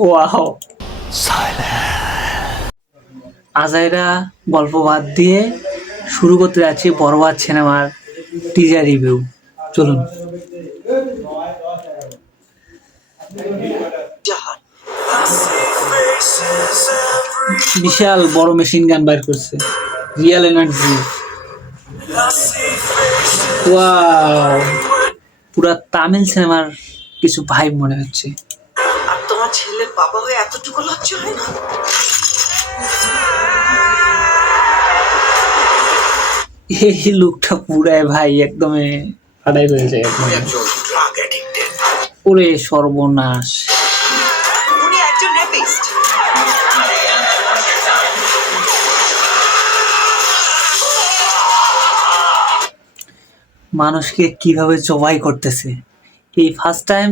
Wow, আজাইরা গল্প বাদ দিয়ে শুরু করতে যাচ্ছি বরবাদ সিনেমার টিজার রিভিউ। চলুন। বিশাল বড় মেশিন গান বাইর করছে, রিয়েল এনার্জি। ওয়াও, পুরা তামিল সিনেমার কিছু ভাইব মনে হচ্ছে। আর তোমার ছেলের বাবা হয়ে এতটুকু লজ্জা হয় না? এই লুকটা পুরাই ভাই একদমই ফাটাই ফেলছে। ওরে সর্বনাশ, উনি একজন রেপিস্ট। মানুষকে কিভাবে জবাই করতেছে। এই ফার্স্ট টাইম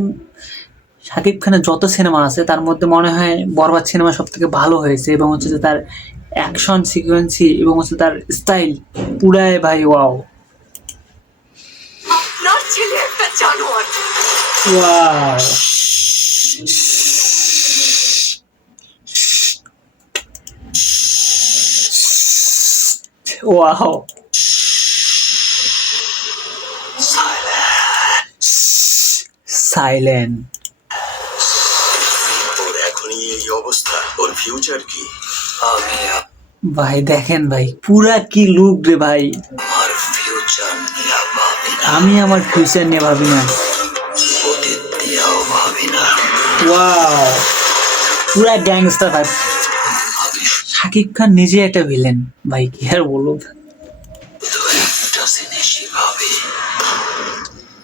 শাকিব খানের যত সিনেমা আছে তার মধ্যে মনে হয় বরবাদ সিনেমা সব থেকে ভালো হয়েছে, এবং হচ্ছে যে তার অ্যাকশন সিকোয়েন্সি এবং হচ্ছে তার স্টাইল পুরাই ভাই ওয়াও। আপনার ছেলে একটা জানোয়ার। Wow, wow, silent. ওর এখনই এই অবস্থা, ওর ফিউচার কি? ভাই দেখেন ভাই, পুরা কি লুক রে ভাই। আমার ফিউচার নিয়ে ভাবি না, আমি আমার ফিউচার নিয়ে ভাবি না। অতীত নিয়েও ভাবি না। ওয়াও, পুরা গ্যাংস্টার ভাই। শাকিব খান নিজে একটা ভিলেন ভাই, কি আর বলবো। তো একটা জিনিসই ভাবি,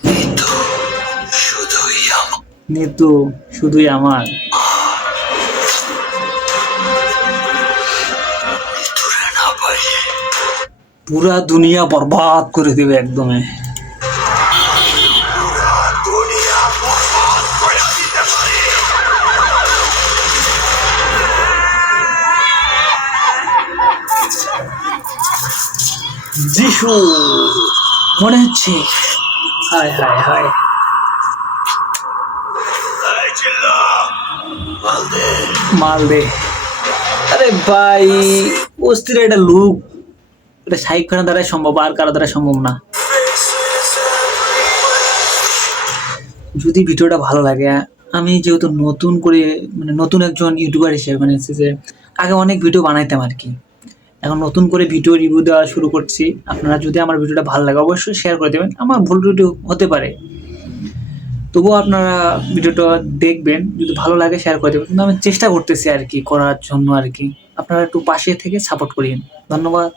মৃত্যু শুধুই আমার। মৃত্যু শুধুই আমার। মৃত্যুরে না পারি, পুরা দুনিয়া বরবাদ করে দিবে একদমই। দুনিয়া বরবাদ করে দিতে পারি। যিশু মনে হচ্ছে। হায় হায় হায়, এই চিল্লা, মাল দে। মাল দে। আরে ভাই, অস্থির একটা লুক। এটা শাকিব খানের দ্বারাই সম্ভব, আর কারো দ্বারা সম্ভব না। যদি ভিডিওটা ভালো লাগে, আমি যেহেতু নতুন করে মানে নতুন একজন ইউটিউবার হিসেবে মানে হচ্ছে যে আগে অনেক ভিডিও বানাইতাম আর কি, এখন নতুন করে ভিডিও রিভিউ দেওয়া শুরু করছি। আপনারা যদি আমার ভিডিওটা ভালো লাগে অবশ্যই শেয়ার করে দেবেন। আমার ভুল ভিডিও হতে পারে, তবুও আপনারা ভিডিওটা দেখবেন, যদি ভালো লাগে শেয়ার করে দেবেন। কিন্তু আমি চেষ্টা করতেছি আর কি করার জন্য আর কি। আপনারা একটু পাশে থেকে সাপোর্ট করিয়েন। ধন্যবাদ।